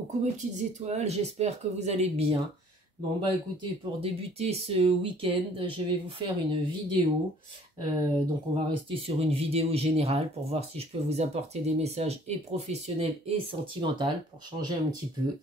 Coucou mes petites étoiles, j'espère que vous allez bien. Bon bah écoutez, pour débuter ce week-end, je vais vous faire une vidéo. Donc on va rester sur une vidéo générale pour voir si je peux vous apporter des messages et professionnels et sentimentaux pour changer un petit peu.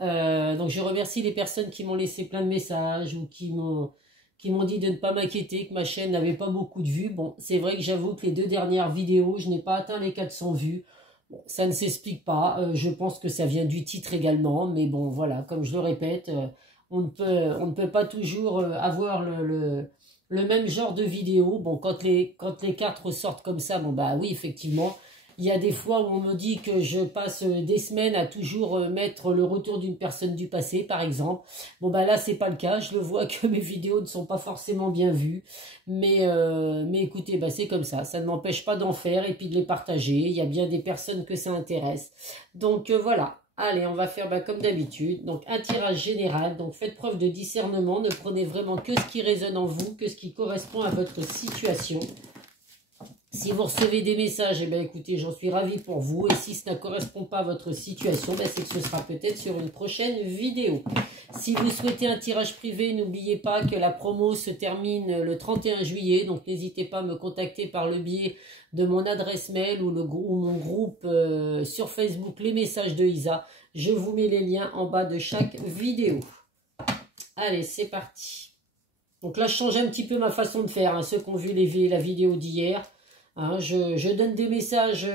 Donc je remercie les personnes qui m'ont laissé plein de messages ou qui m'ont dit de ne pas m'inquiéter, que ma chaîne n'avait pas beaucoup de vues. Bon, c'est vrai que j'avoue que les deux dernières vidéos, je n'ai pas atteint les 400 vues. Bon, ça ne s'explique pas, je pense que ça vient du titre également, mais bon, voilà, comme je le répète, on ne peut pas toujours avoir le même genre de vidéo. Bon, quand les cartes ressortent comme ça, bon, bah oui, effectivement, il y a des fois où on me dit que je passe des semaines à toujours mettre le retour d'une personne du passé, par exemple. Bon, bah là, c'est pas le cas. Je le vois que mes vidéos ne sont pas forcément bien vues. Mais écoutez, bah, c'est comme ça. Ça ne m'empêche pas d'en faire et puis de les partager. Il y a bien des personnes que ça intéresse. Donc, voilà. Allez, on va faire comme d'habitude. Donc, un tirage général. Donc, faites preuve de discernement. Ne prenez vraiment que ce qui résonne en vous, que ce qui correspond à votre situation. Si vous recevez des messages, eh bien, écoutez, j'en suis ravie pour vous. Et si ça ne correspond pas à votre situation, ben, c'est que ce sera peut-être sur une prochaine vidéo. Si vous souhaitez un tirage privé, n'oubliez pas que la promo se termine le 31 juillet. Donc, n'hésitez pas à me contacter par le biais de mon adresse mail ou mon groupe sur Facebook, les messages de Isa. Je vous mets les liens en bas de chaque vidéo. Allez, c'est parti. Donc là, je change un petit peu ma façon de faire. Hein, ceux qui ont vu la vidéo d'hier. Hein, je donne des messages,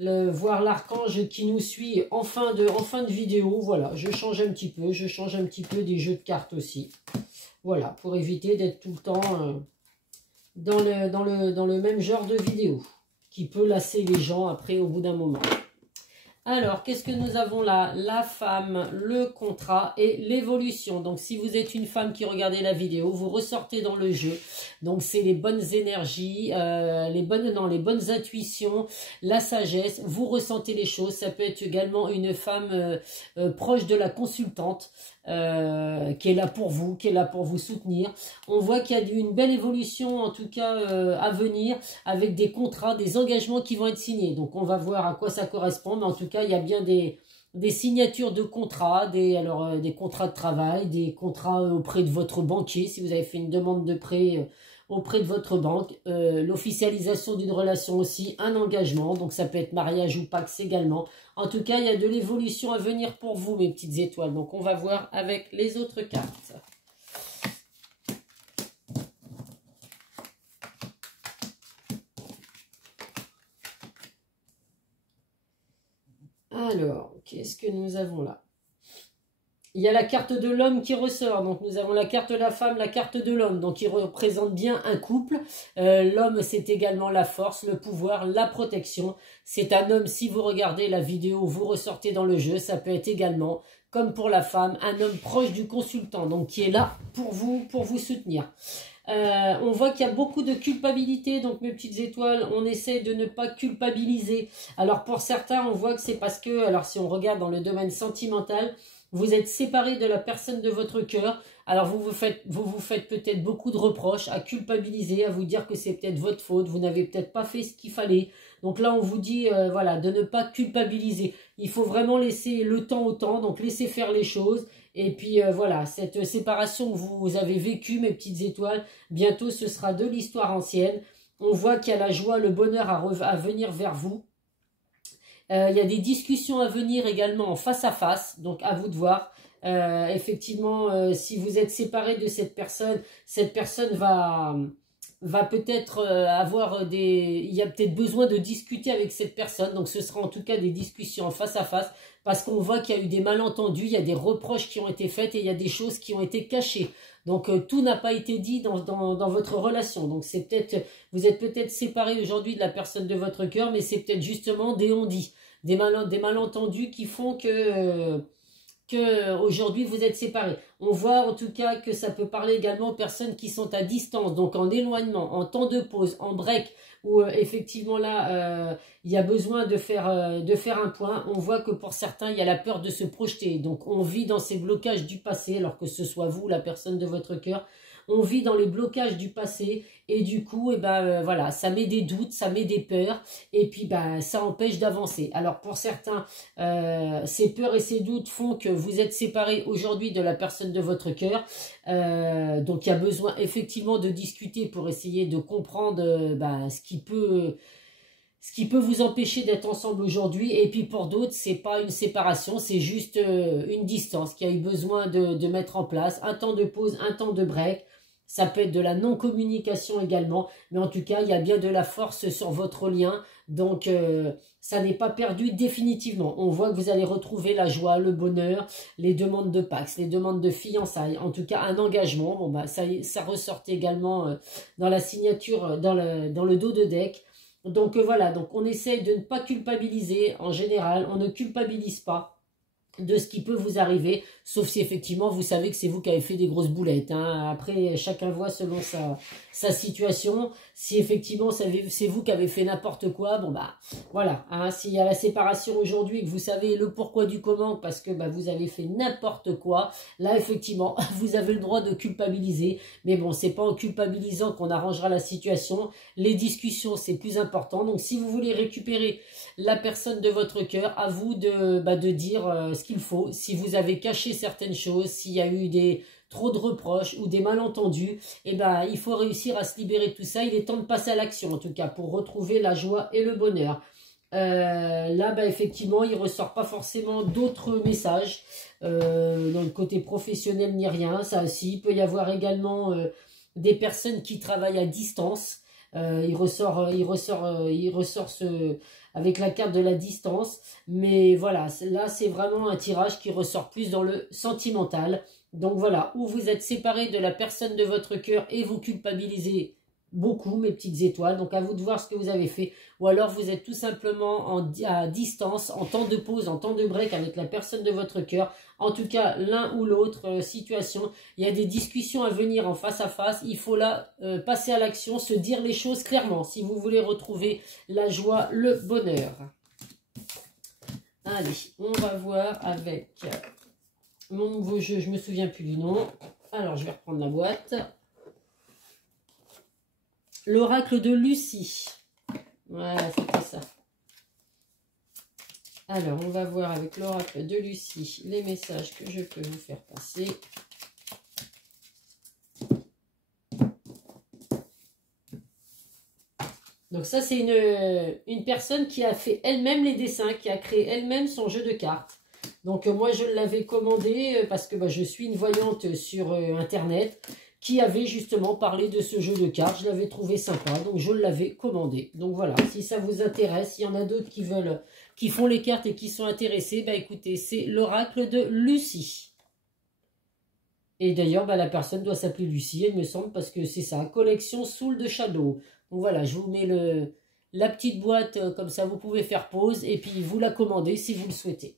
voir l'archange qui nous suit en fin de vidéo. Voilà, je change un petit peu des jeux de cartes aussi. Voilà, pour éviter d'être tout le temps dans le même genre de vidéo qui peut lasser les gens après au bout d'un moment. Alors, qu'est-ce que nous avons là? La femme, le contrat et l'évolution. Donc, si vous êtes une femme qui regardez la vidéo, vous ressortez dans le jeu. Donc, c'est les bonnes énergies, les bonnes intuitions, la sagesse. Vous ressentez les choses. Ça peut être également une femme proche de la consultante qui est là pour vous, qui est là pour vous soutenir. On voit qu'il y a une belle évolution, en tout cas, à venir, avec des contrats, des engagements qui vont être signés. Donc, on va voir à quoi ça correspond, mais en tout cas, il y a bien des signatures de contrats, des contrats de travail, des contrats auprès de votre banquier, si vous avez fait une demande de prêt auprès de votre banque, l'officialisation d'une relation aussi, un engagement, donc ça peut être mariage ou pax également. En tout cas, il y a de l'évolution à venir pour vous, mes petites étoiles. Donc, on va voir avec les autres cartes. Alors, qu'est-ce que nous avons là? Il y a la carte de l'homme qui ressort. Donc, nous avons la carte de la femme, la carte de l'homme. Donc, il représente bien un couple. L'homme, c'est également la force, le pouvoir, la protection. C'est un homme, si vous regardez la vidéo, vous ressortez dans le jeu. Ça peut être également, comme pour la femme, un homme proche du consultant. Donc, qui est là pour vous soutenir. On voit qu'il y a beaucoup de culpabilité, donc mes petites étoiles, on essaie de ne pas culpabiliser. Alors pour certains, on voit que c'est parce que, alors si on regarde dans le domaine sentimental, vous êtes séparés de la personne de votre cœur. Alors vous vous faites peut-être beaucoup de reproches, à culpabiliser, à vous dire que c'est peut-être votre faute, vous n'avez peut-être pas fait ce qu'il fallait. Donc là, on vous dit voilà, de ne pas culpabiliser. Il faut vraiment laisser le temps au temps, donc laisser faire les choses. Et puis voilà, cette séparation que vous avez vécue, mes petites étoiles, bientôt ce sera de l'histoire ancienne. On voit qu'il y a la joie, le bonheur à venir vers vous. Il y a des discussions à venir également en face à face, donc à vous de voir. Effectivement, si vous êtes séparé de cette personne va peut-être avoir il y a peut-être besoin de discuter avec cette personne. Donc ce sera en tout cas des discussions en face à face, parce qu'on voit qu'il y a eu des malentendus, il y a des reproches qui ont été faits et il y a des choses qui ont été cachées. Donc tout n'a pas été dit dans votre relation. Donc c'est peut-être, vous êtes peut-être séparés aujourd'hui de la personne de votre cœur, mais c'est peut-être justement des on-dit, des malentendus qui font que aujourd'hui vous êtes séparés. On voit en tout cas que ça peut parler également aux personnes qui sont à distance, donc en éloignement, en temps de pause, en break, où effectivement là il y a besoin de faire un point. On voit que pour certains il y a la peur de se projeter, donc on vit dans ces blocages du passé, alors que ce soit vous, la personne de votre cœur. on vit dans les blocages du passé et du coup, et ben, voilà, ça met des doutes, ça met des peurs et puis ben, ça empêche d'avancer. Alors pour certains, ces peurs et ces doutes font que vous êtes séparés aujourd'hui de la personne de votre cœur. Donc il y a besoin effectivement de discuter pour essayer de comprendre ben, ce qui peut vous empêcher d'être ensemble aujourd'hui. Et puis pour d'autres, c'est pas une séparation, c'est juste une distance qui a eu besoin de mettre en place, un temps de pause, un temps de break. Ça peut être de la non-communication également, mais en tout cas, il y a bien de la force sur votre lien, donc ça n'est pas perdu définitivement. On voit que vous allez retrouver la joie, le bonheur, les demandes de Pax, les demandes de fiançailles, en tout cas un engagement. Bon bah ça ressort également dans la signature, dans le dos de deck. Donc voilà, donc on essaye de ne pas culpabiliser en général, on ne culpabilise pas de ce qui peut vous arriver, sauf si effectivement vous savez que c'est vous qui avez fait des grosses boulettes, hein. Après chacun voit selon sa situation. Si effectivement c'est vous qui avez fait n'importe quoi, bon bah voilà, hein. S'il y a la séparation aujourd'hui et que vous savez le pourquoi du comment, parce que bah, vous avez fait n'importe quoi, là effectivement vous avez le droit de culpabiliser, mais bon, c'est pas en culpabilisant qu'on arrangera la situation. Les discussions c'est plus important, donc si vous voulez récupérer la personne de votre cœur, à vous de dire ce qu'il faut. Si vous avez caché certaines choses, s'il y a eu trop de reproches ou des malentendus, eh ben, il faut réussir à se libérer de tout ça. Il est temps de passer à l'action, en tout cas, pour retrouver la joie et le bonheur. Là, ben, effectivement, il ne ressort pas forcément d'autres messages dans le côté professionnel ni rien. Ça aussi, il peut y avoir également des personnes qui travaillent à distance. Il ressort avec la carte de la distance, mais voilà, là c'est vraiment un tirage qui ressort plus dans le sentimental. Donc voilà, où vous êtes séparés de la personne de votre cœur et vous culpabilisez beaucoup, mes petites étoiles. Donc à vous de voir ce que vous avez fait, ou alors vous êtes tout simplement à distance, en temps de pause, en temps de break avec la personne de votre cœur. En tout cas, l'un ou l'autre situation, il y a des discussions à venir en face à face. Il faut là passer à l'action, se dire les choses clairement si vous voulez retrouver la joie, le bonheur. Allez, on va voir avec mon nouveau jeu, je me souviens plus du nom. Alors, je vais reprendre la boîte. L'oracle de Lucie. Voilà, c'était ça. Alors, on va voir avec l'oracle de Lucie les messages que je peux vous faire passer. Donc ça, c'est une personne qui a fait elle-même les dessins, qui a créé elle-même son jeu de cartes. Donc moi, je l'avais commandé parce que je suis une voyante sur Internet qui avait justement parlé de ce jeu de cartes. Je l'avais trouvé sympa, donc je l'avais commandé. Donc voilà, si ça vous intéresse, il y en a d'autres qui font les cartes et qui sont intéressés, bah écoutez, c'est l'oracle de Lucie. Et d'ailleurs, la personne doit s'appeler Lucie, il me semble, parce que c'est ça, collection Soul de Shadow. Donc voilà, je vous mets la petite boîte, comme ça vous pouvez faire pause, et puis vous la commandez si vous le souhaitez.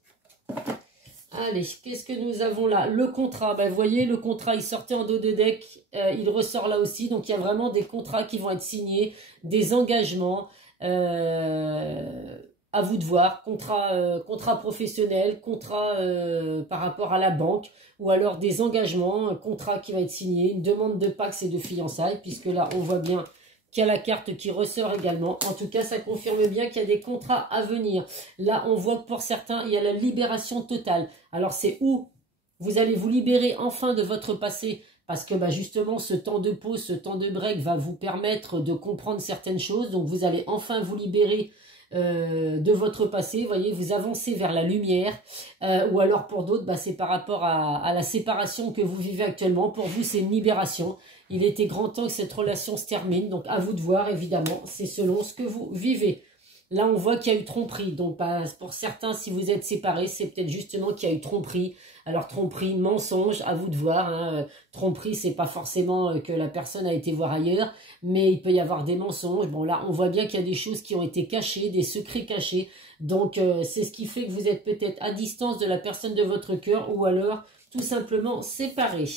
Allez, qu'est-ce que nous avons là? Le contrat, vous voyez, le contrat, il sortait en dos de deck, il ressort là aussi. Donc, il y a vraiment des contrats qui vont être signés, des engagements, à vous de voir, contrat professionnel, contrat par rapport à la banque, ou alors des engagements, un contrat qui va être signé, une demande de Pax et de fiançailles, puisque là, on voit bien qu'il y a la carte qui ressort également. En tout cas, ça confirme bien qu'il y a des contrats à venir. Là, on voit que pour certains, il y a la libération totale. Alors, c'est où vous allez vous libérer enfin de votre passé, parce que justement, ce temps de pause, ce temps de break va vous permettre de comprendre certaines choses. Donc, vous allez enfin vous libérer de votre passé, vous voyez, vous avancez vers la lumière, ou alors pour d'autres, c'est par rapport à la séparation que vous vivez actuellement. Pour vous, c'est une libération. Il était grand temps que cette relation se termine, donc à vous de voir, évidemment, c'est selon ce que vous vivez. Là, on voit qu'il y a eu tromperie, donc pour certains, si vous êtes séparés, c'est peut-être justement qu'il y a eu tromperie. Alors, tromperie, mensonge, à vous de voir, hein. Tromperie, c'est pas forcément que la personne a été voir ailleurs, mais il peut y avoir des mensonges. Bon, là, on voit bien qu'il y a des choses qui ont été cachées, des secrets cachés. Donc, c'est ce qui fait que vous êtes peut-être à distance de la personne de votre cœur, ou alors, tout simplement, séparés.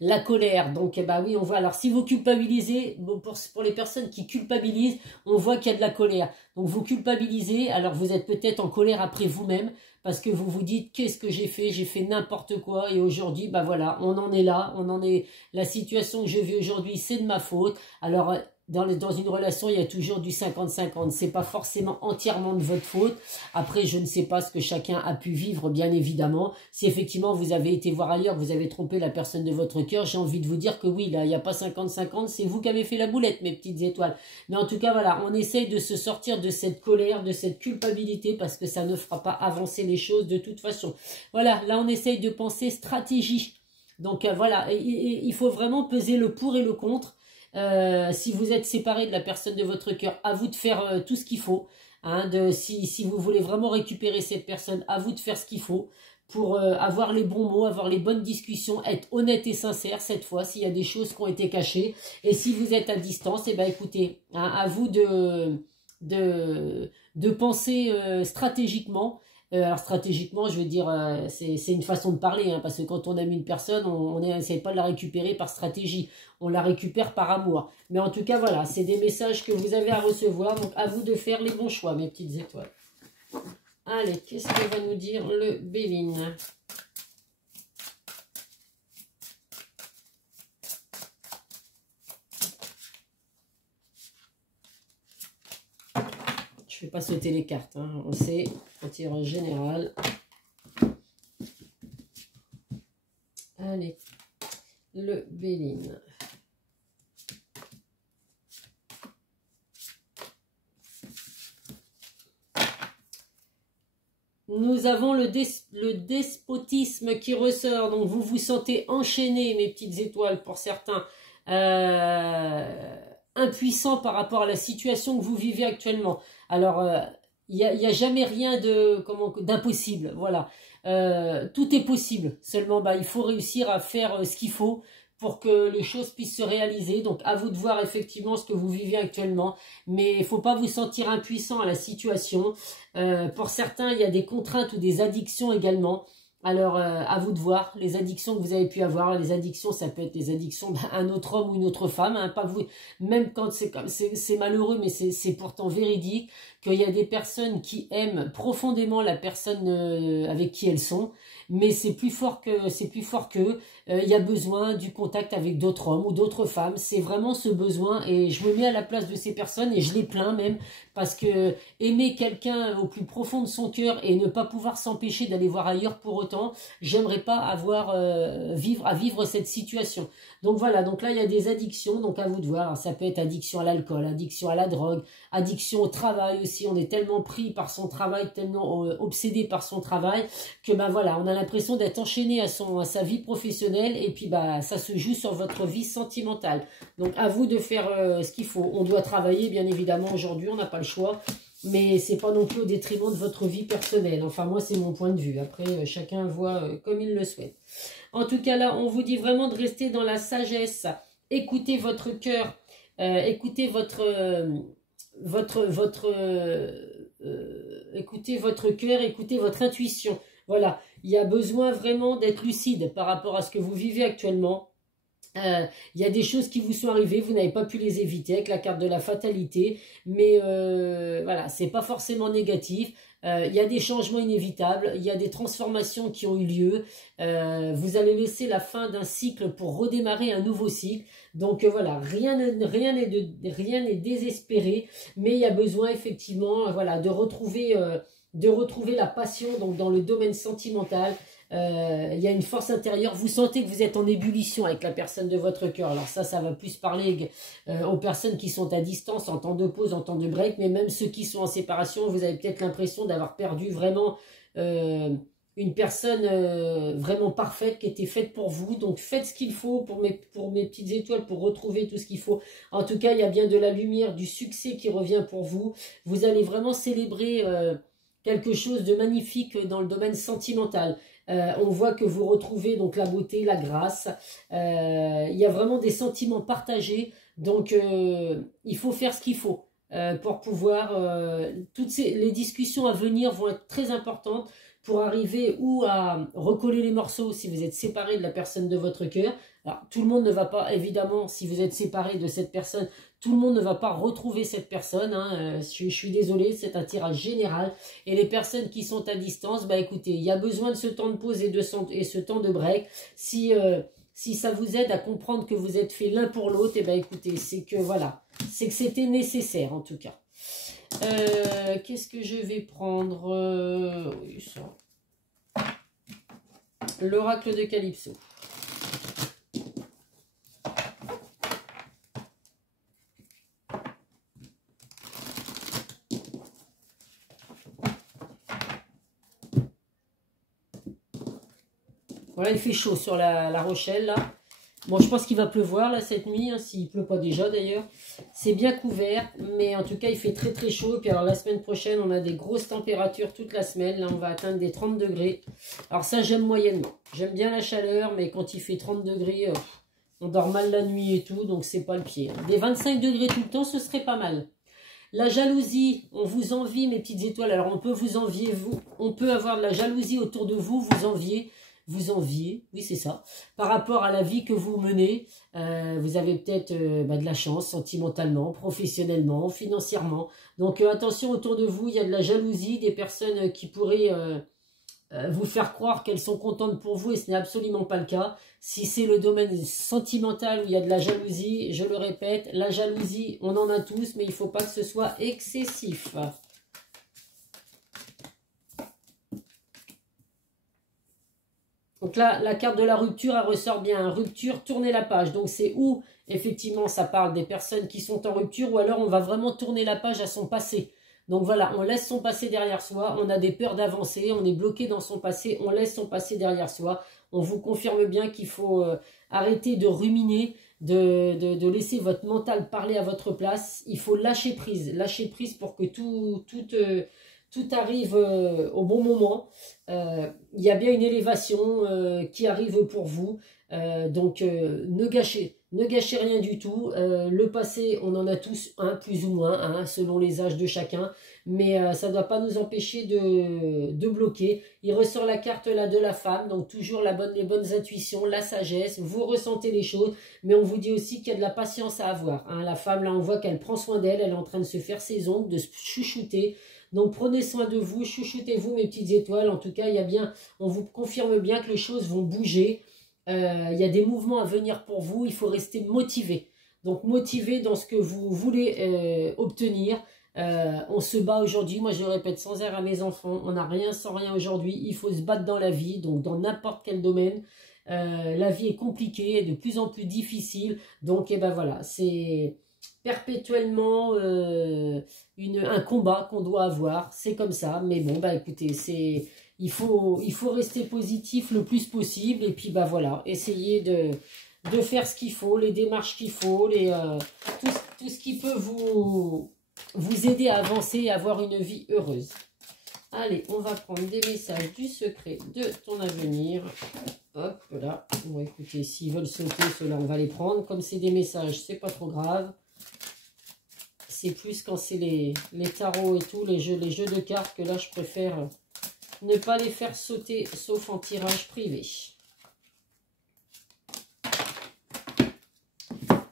la colère. Donc, bah oui, on voit. Alors, si vous culpabilisez, bon, pour les personnes qui culpabilisent, on voit qu'il y a de la colère. Donc, vous culpabilisez, alors vous êtes peut-être en colère après vous-même, parce que vous vous dites, qu'est-ce que j'ai fait n'importe quoi, et aujourd'hui, bah voilà, on en est là, la situation que je vis aujourd'hui, c'est de ma faute. Alors, dans une relation, il y a toujours du 50-50. C'est pas forcément entièrement de votre faute. Après, je ne sais pas ce que chacun a pu vivre, bien évidemment. Si effectivement vous avez été voir ailleurs, vous avez trompé la personne de votre cœur, j'ai envie de vous dire que oui, là, il n'y a pas 50-50, c'est vous qui avez fait la boulette, mes petites étoiles. Mais en tout cas, voilà, on essaye de se sortir de cette colère, de cette culpabilité, parce que ça ne fera pas avancer les choses de toute façon. Voilà, là, on essaye de penser stratégie. Donc, voilà, il faut vraiment peser le pour et le contre. Si vous êtes séparé de la personne de votre cœur, à vous de faire tout ce qu'il faut. Hein, si vous voulez vraiment récupérer cette personne, à vous de faire ce qu'il faut pour avoir les bons mots, avoir les bonnes discussions, être honnête et sincère cette fois, s'il y a des choses qui ont été cachées. Et si vous êtes à distance, eh ben écoutez, hein, à vous de penser stratégiquement. Alors stratégiquement, je veux dire, c'est une façon de parler, hein, parce que quand on aime une personne, on n'essaie pas de la récupérer par stratégie, on la récupère par amour. Mais en tout cas, voilà, c'est des messages que vous avez à recevoir, donc à vous de faire les bons choix, mes petites étoiles. Allez, qu'est-ce que va nous dire le Béline? Je ne vais pas sauter les cartes, hein, on sait, en tirage général. Allez, le Béline. Nous avons le despotisme qui ressort, donc vous vous sentez enchaîné, mes petites étoiles, pour certains, impuissants par rapport à la situation que vous vivez actuellement. Alors, il n'y a jamais rien d'impossible, voilà. Tout est possible, seulement bah, il faut réussir à faire ce qu'il faut pour que les choses puissent se réaliser. Donc à vous de voir effectivement ce que vous vivez actuellement, mais il ne faut pas vous sentir impuissant à la situation. Pour certains, il y a des contraintes ou des addictions également. Alors, à vous de voir les addictions que vous avez pu avoir. Les addictions, ça peut être des addictions d'un un autre homme ou une autre femme, hein, pas vous. Même quand c'est malheureux, mais c'est pourtant véridique qu'il y a des personnes qui aiment profondément la personne avec qui elles sont, mais c'est plus fort qu'eux. Il y a besoin du contact avec d'autres hommes ou d'autres femmes. C'est vraiment ce besoin, et je me mets à la place de ces personnes et je les plains même, parce que aimer quelqu'un au plus profond de son cœur et ne pas pouvoir s'empêcher d'aller voir ailleurs pour autant, j'aimerais pas avoir à vivre cette situation. Donc voilà, donc là il y a des addictions, donc à vous de voir. Alors, ça peut être addiction à l'alcool, addiction à la drogue, addiction au travail aussi. On est tellement pris par son travail, tellement obsédé par son travail, que ben voilà, on a l'impression d'être enchaîné à sa vie professionnelle, et puis bah ça se joue sur votre vie sentimentale. Donc à vous de faire ce qu'il faut. On doit travailler bien évidemment aujourd'hui, on n'a pas le choix, mais c'est pas non plus au détriment de votre vie personnelle. Enfin moi c'est mon point de vue. Après chacun voit comme il le souhaite. En tout cas là, on vous dit vraiment de rester dans la sagesse. Écoutez votre cœur, écoutez écoutez votre cœur, écoutez votre intuition. Voilà, il y a besoin vraiment d'être lucide par rapport à ce que vous vivez actuellement. Il y a des choses qui vous sont arrivées, vous n'avez pas pu les éviter avec la carte de la fatalité, mais voilà, c'est pas forcément négatif. Il y a des changements inévitables, il y a des transformations qui ont eu lieu. Vous allez laisser la fin d'un cycle pour redémarrer un nouveau cycle. Donc voilà, rien n'est désespéré, mais il y a besoin effectivement, voilà, de retrouver la passion, donc dans le domaine sentimental. Il y a une force intérieure, vous sentez que vous êtes en ébullition avec la personne de votre cœur. Alors ça va plus parler aux personnes qui sont à distance, en temps de pause, en temps de break, mais même ceux qui sont en séparation, vous avez peut-être l'impression d'avoir perdu vraiment une personne vraiment parfaite, qui était faite pour vous. Donc faites ce qu'il faut pour mes petites étoiles, pour retrouver tout ce qu'il faut. En tout cas, il y a bien de la lumière, du succès qui revient pour vous. Vous allez vraiment célébrer quelque chose de magnifique dans le domaine sentimental. On voit que vous retrouvez donc la beauté, la grâce. Il y a vraiment des sentiments partagés. Donc, il faut faire ce qu'il faut pour pouvoir... les discussions à venir vont être très importantes pour arriver ou à recoller les morceaux si vous êtes séparé de la personne de votre cœur. Alors, tout le monde ne va pas, évidemment, si vous êtes séparé de cette personne, tout le monde ne va pas retrouver cette personne. Hein. Je suis désolée, c'est un tirage général. Et les personnes qui sont à distance, bah écoutez, il y a besoin de ce temps de pause et ce temps de break. Si ça vous aide à comprendre que vous êtes fait l'un pour l'autre, et ben écoutez, c'est que voilà, c'est que c'était nécessaire en tout cas. Qu'est-ce que je vais prendre oui, ça. L'oracle de Calypso. Voilà, il fait chaud sur la Rochelle, là. Bon, je pense qu'il va pleuvoir, là, cette nuit, hein, s'il ne pleut pas déjà, d'ailleurs. C'est bien couvert, mais en tout cas, il fait très, très chaud. Et puis, alors, la semaine prochaine, on a des grosses températures toute la semaine. Là, on va atteindre des 30 degrés. Alors, ça, j'aime moyennement. J'aime bien la chaleur, mais quand il fait 30 degrés, on dort mal la nuit et tout, donc c'est pas le pied. Des 25 degrés tout le temps, ce serait pas mal. La jalousie, on vous envie, mes petites étoiles. Alors, on peut vous envier, vous. On peut avoir de la jalousie autour de vous, vous envier. Vous enviez, oui c'est ça, par rapport à la vie que vous menez. Vous avez peut-être de la chance sentimentalement, professionnellement, financièrement. Donc attention, autour de vous, il y a de la jalousie, des personnes qui pourraient vous faire croire qu'elles sont contentes pour vous et ce n'est absolument pas le cas. Si c'est le domaine sentimental où il y a de la jalousie, je le répète, la jalousie, on en a tous, mais il ne faut pas que ce soit excessif. Donc là, la carte de la rupture, elle ressort bien. Rupture, tournez la page. Donc c'est où, effectivement, ça parle des personnes qui sont en rupture ou alors on va vraiment tourner la page à son passé. Donc voilà, on laisse son passé derrière soi. On a des peurs d'avancer, on est bloqué dans son passé. On laisse son passé derrière soi. On vous confirme bien qu'il faut arrêter de ruminer, de laisser votre mental parler à votre place. Il faut lâcher prise pour que tout arrive au bon moment. Il y a bien une élévation qui arrive pour vous. Donc, ne gâchez rien du tout. Le passé, on en a tous un, plus ou moins, hein, selon les âges de chacun. Mais ça ne doit pas nous empêcher de bloquer. Il ressort la carte là de la femme. Donc, toujours les bonnes intuitions, la sagesse. Vous ressentez les choses. Mais on vous dit aussi qu'il y a de la patience à avoir. Hein. La femme, là, on voit qu'elle prend soin d'elle. Elle est en train de se faire ses ongles, de se chouchouter. Donc, prenez soin de vous, chouchoutez-vous, mes petites étoiles. En tout cas, on vous confirme bien que les choses vont bouger. Il y a des mouvements à venir pour vous. Il faut rester motivé. Donc, motivé dans ce que vous voulez obtenir. On se bat aujourd'hui. Moi, je le répète sans air à mes enfants. On n'a rien sans rien aujourd'hui. Il faut se battre dans la vie, donc dans n'importe quel domaine. La vie est compliquée, de plus en plus difficile. Donc, et ben voilà, c'est perpétuellement un combat qu'on doit avoir, c'est comme ça, mais bon, bah écoutez, il faut rester positif le plus possible, et puis bah voilà, essayer de faire ce qu'il faut, les démarches qu'il faut, tout ce qui peut vous aider à avancer et avoir une vie heureuse. Allez, on va prendre des messages du secret de ton avenir. Hop, là. Bon, écoutez, s'ils veulent sauter, ceux-là, on va les prendre. Comme c'est des messages, c'est pas trop grave. C'est plus quand c'est les tarots et tout, les jeux de cartes, que là, je préfère ne pas les faire sauter, sauf en tirage privé.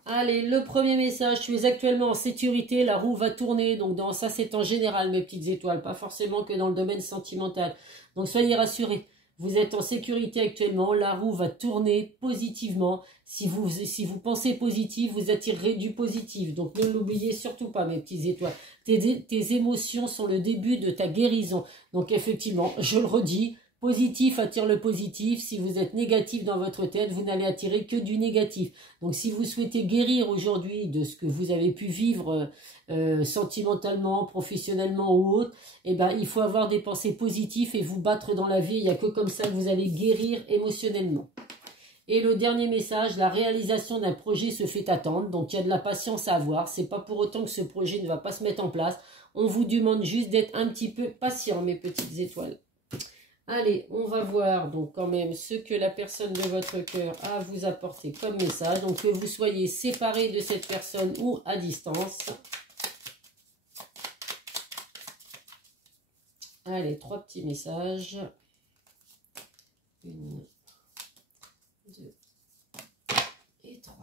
Allez, le premier message, tu es actuellement en sécurité, la roue va tourner. Donc, ça, c'est en général, mes petites étoiles, pas forcément que dans le domaine sentimental. Donc, soyez rassurés. Vous êtes en sécurité actuellement, la roue va tourner positivement. Si vous pensez positif, vous attirerez du positif. Donc ne l'oubliez surtout pas, mes petites étoiles. Tes émotions sont le début de ta guérison. Donc effectivement, je le redis, positif attire le positif. Si vous êtes négatif dans votre tête, vous n'allez attirer que du négatif. Donc si vous souhaitez guérir aujourd'hui de ce que vous avez pu vivre sentimentalement, professionnellement ou autre, eh ben, il faut avoir des pensées positives et vous battre dans la vie. Il n'y a que comme ça que vous allez guérir émotionnellement. Et le dernier message, la réalisation d'un projet se fait attendre. Donc il y a de la patience à avoir. Ce n'est pas pour autant que ce projet ne va pas se mettre en place. On vous demande juste d'être un petit peu patient, mes petites étoiles. Allez, on va voir donc quand même ce que la personne de votre cœur a à vous apporter comme message. Donc que vous soyez séparés de cette personne ou à distance. Allez, 3 petits messages. 1, 2 et 3.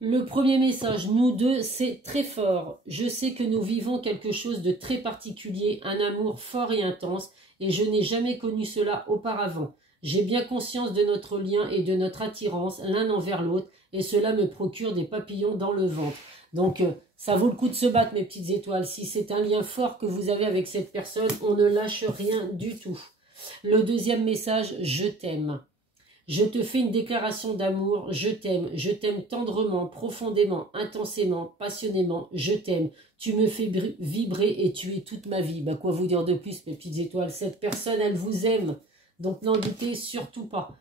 Le premier message, nous deux, c'est très fort. Je sais que nous vivons quelque chose de très particulier, un amour fort et intense, et je n'ai jamais connu cela auparavant. J'ai bien conscience de notre lien et de notre attirance l'un envers l'autre, et cela me procure des papillons dans le ventre. Donc, ça vaut le coup de se battre, mes petites étoiles. Si c'est un lien fort que vous avez avec cette personne, on ne lâche rien du tout. Le deuxième message, je t'aime. Je te fais une déclaration d'amour, je t'aime tendrement, profondément, intensément, passionnément, je t'aime. Tu me fais vibrer et tu es toute ma vie. Bah, quoi vous dire de plus, mes petites étoiles? Cette personne, elle vous aime, donc n'en doutez surtout pas.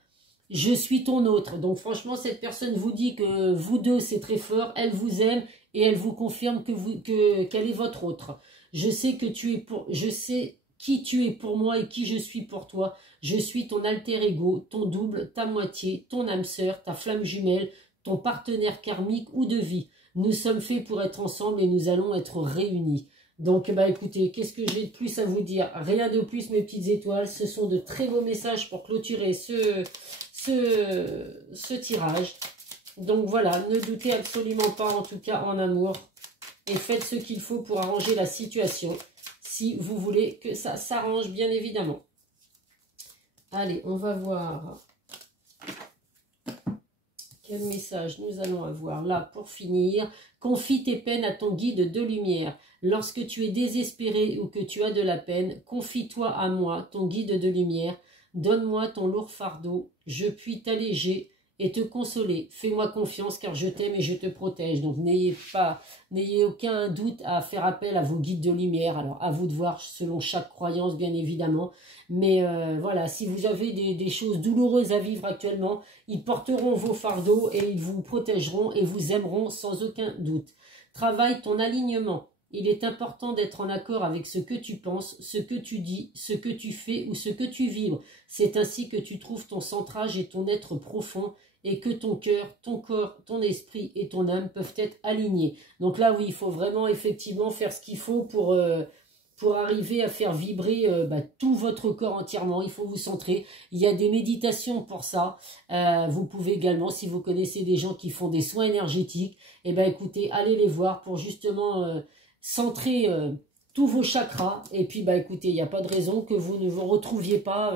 Je suis ton autre. Donc franchement, cette personne vous dit que vous deux, c'est très fort, elle vous aime et elle vous confirme qu'elle est votre autre. Je sais qui tu es pour moi et qui je suis pour toi. Je suis ton alter ego, ton double, ta moitié, ton âme sœur, ta flamme jumelle, ton partenaire karmique ou de vie. Nous sommes faits pour être ensemble et nous allons être réunis. Donc, bah écoutez, qu'est-ce que j'ai de plus à vous dire? Rien de plus, mes petites étoiles. Ce sont de très beaux messages pour clôturer ce tirage. Donc voilà, ne doutez absolument pas, en tout cas en amour. Et faites ce qu'il faut pour arranger la situation, si vous voulez que ça s'arrange, bien évidemment. Allez, on va voir quel message nous allons avoir là pour finir. Confie tes peines à ton guide de lumière. Lorsque tu es désespéré ou que tu as de la peine, confie-toi à moi, ton guide de lumière. Donne-moi ton lourd fardeau, je puis t'alléger et te consoler. Fais-moi confiance car je t'aime et je te protège. Donc n'ayez aucun doute à faire appel à vos guides de lumière. Alors à vous de voir selon chaque croyance bien évidemment. Mais voilà, si vous avez des choses douloureuses à vivre actuellement, ils porteront vos fardeaux et ils vous protégeront et vous aimeront sans aucun doute. Travaille ton alignement. Il est important d'être en accord avec ce que tu penses, ce que tu dis, ce que tu fais ou ce que tu vibres. C'est ainsi que tu trouves ton centrage et ton être profond et que ton cœur, ton corps, ton esprit et ton âme peuvent être alignés. Donc là, oui, il faut vraiment effectivement faire ce qu'il faut pour arriver à faire vibrer tout votre corps entièrement. Il faut vous centrer. Il y a des méditations pour ça. Vous pouvez également, si vous connaissez des gens qui font des soins énergétiques, eh ben, écoutez, allez les voir pour justement centrer tous vos chakras. Et puis, bah, écoutez, il n'y a pas de raison que vous ne vous retrouviez pas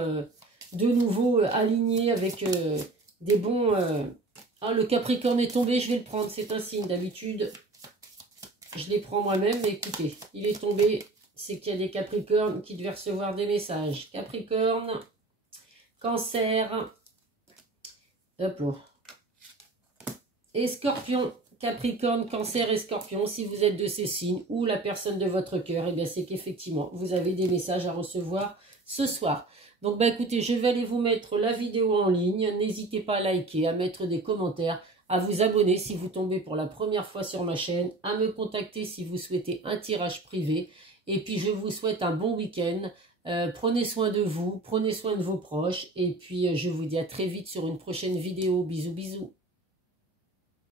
de nouveau alignés avec des bons... Ah, le Capricorne est tombé, je vais le prendre. C'est un signe. D'habitude, je les prends moi-même. Mais écoutez, il est tombé. C'est qu'il y a des Capricornes qui devaient recevoir des messages. Capricorne, Cancer, hop là. Et Scorpion. Capricorne, Cancer et Scorpion, si vous êtes de ces signes ou la personne de votre cœur, eh bien c'est qu'effectivement, vous avez des messages à recevoir ce soir. Donc, bah écoutez, je vais aller vous mettre la vidéo en ligne. N'hésitez pas à liker, à mettre des commentaires, à vous abonner si vous tombez pour la première fois sur ma chaîne, à me contacter si vous souhaitez un tirage privé. Et puis, je vous souhaite un bon week-end. Prenez soin de vous, prenez soin de vos proches. Et puis, je vous dis à très vite sur une prochaine vidéo. Bisous, bisous.